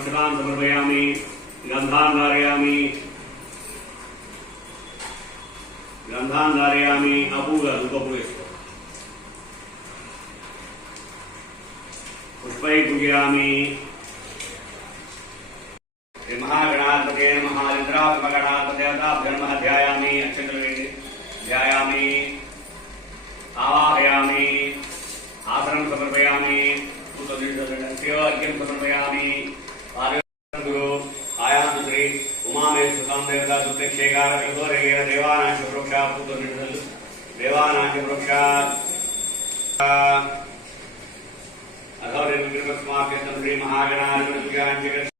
क्षतां समर्पयामि गन्धान् धारयामि अपूर्व धूपपूजयस्तु पुष्पैः पूजयामि महागणाधिपते नमः इंद्रात्मगणाधिपते नमः ध्यायामि अक्षंतले ध्यायामि आवाहयामि आसनं समर्पयामि अर्घ्यं समर्पयामि गुरु आयाम श्री उमामेश्वर देवता सुप्रेक्षेकार कल्पोरेण देवानां प्रोक्षा पूतनिधल देवानां प्रोक्षा अघोरे विक्रमस्माभ्यं श्री महागणाधिपति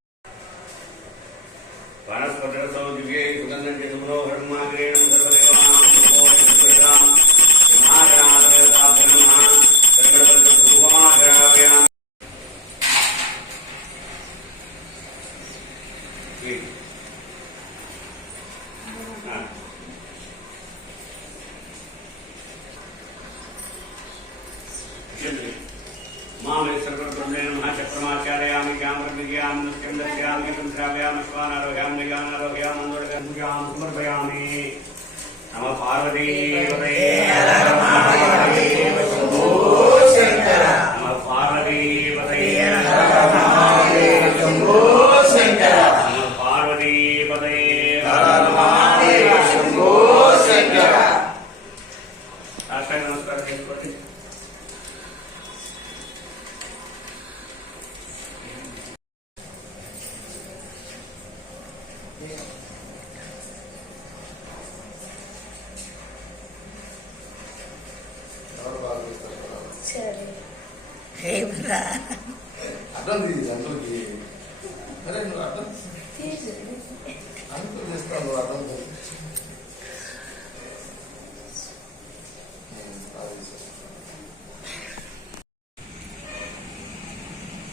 वनस्पतिरसौ दिव्ये सुगन्धं सुमनो ब्रह्माग्रेणं सर्वदेवानां महागणाधिपताभ्यो नमः सर्वधूपमाग्रहापयामि मामे सर्वब्रह्मेण महाचक्रमाचार्यामि ज्ञानप्रज्ञामि नृत्यं दर्शयामि गीतं श्रावयामि श्वानारोहयामि ज्ञानारोहयामि मन्दोलपूजां समर्पयामि नमः पार्वतीपतये नमः पार्वतीपतये शम्भो शङ्कर नमः पार्वतीपतये शम्भो शङ्कर साष्टांग नमस्कार చేసుకోండి అర్థం తీసి అందులోకి అరే నువ్వు అర్థం అంత చేస్తావు నువ్వు అర్థం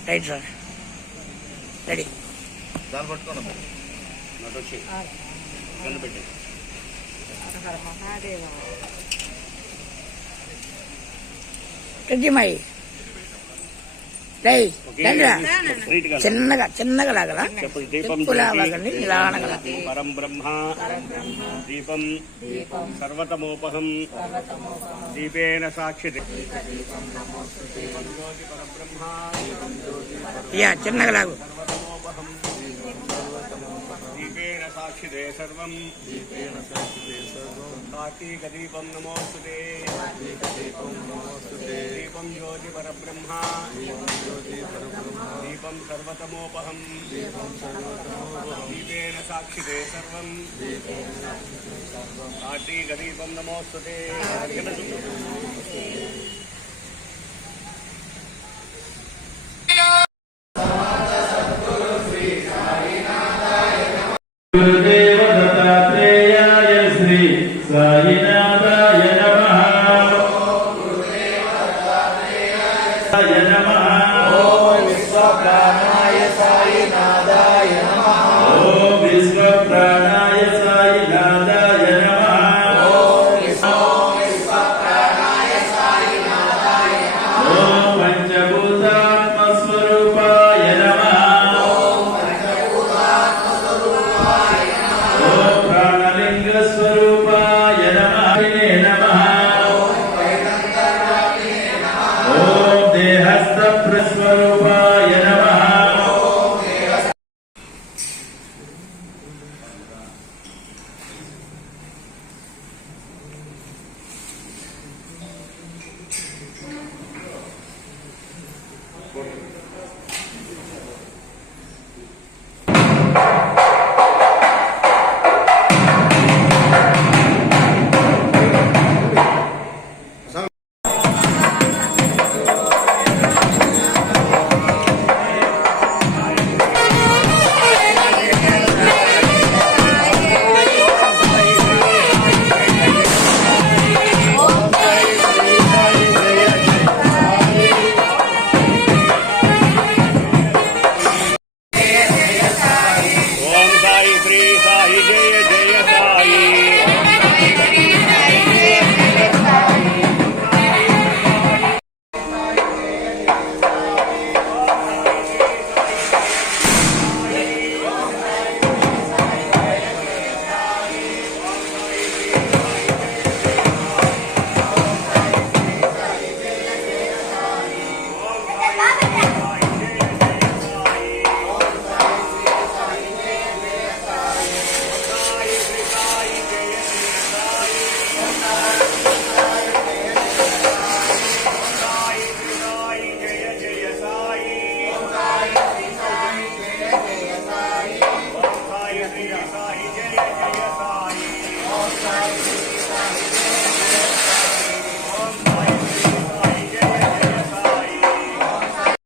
రైట్ సార్ రెడీ దాన్ని పట్టుకోండి పెట్టి ప్రతిమయ్యి చిన్నగా చిన్నగా లాగల చెప్పులాగండి నిదానగా పరం బ్రహ్మ దీపం సర్వతమోపహం దీపేన సాక్షితే యా చిన్నగా లాగు దీపేన సాక్షితే సర్వం కార్తీకదీపం నమోస్తుతే దీపం జ్యోతి పరబ్రహ్మ దీపం సర్వతమోపహం దీపేన సాక్షితే సర్వం కార్తీకదీపం నమోస్తుతే गुरुदेव दत्तात्रेयाय श्री साईनाथाय नमः ओम विश्वप्राणाय साई